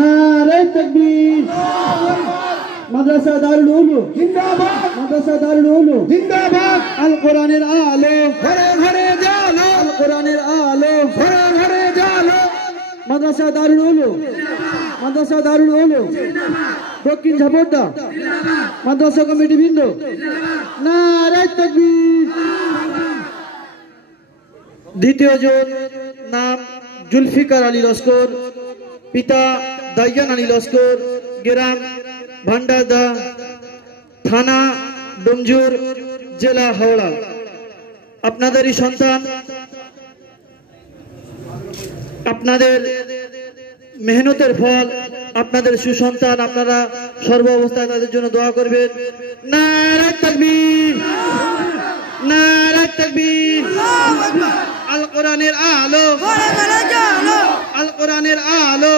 নারে তাকবীর। মাদ্রাসা দারুল উলুম জিন্দাবাদ, মাদ্রাসা দারুল উলুম জিন্দাবাদ। আল কোরআনের আলো ঘরে ঘরে জালো, আল কোরআনের আলো ঘরে ঘরে জালো। মাদ্রাসা দারুল উলুম মাদ্রাসা দারুল উলুম দক্ষিণ ঝাপড়দা মাদ্রাসা কমিটি বৃন্দ নারে তাকবীর। দ্বিতীয় জন নাম জুলফিকার আলী লস্কর, পিতা দাইয়ান আলী লস্কর, গ্রাম ভান্ডারদা, থানা ডোমজুর, জেলা হাওড়া। আপনাদেরই সন্তান, আপনাদের মেহনতের ফল, আপনাদের সুসন্তান। আপনারা সর্ব অবস্থায় তাদের জন্য দোয়া করবেন। নারে তাকবীর, নারে তাকবীর। আল কোরআনের আলো, আল কোরআনের আলো।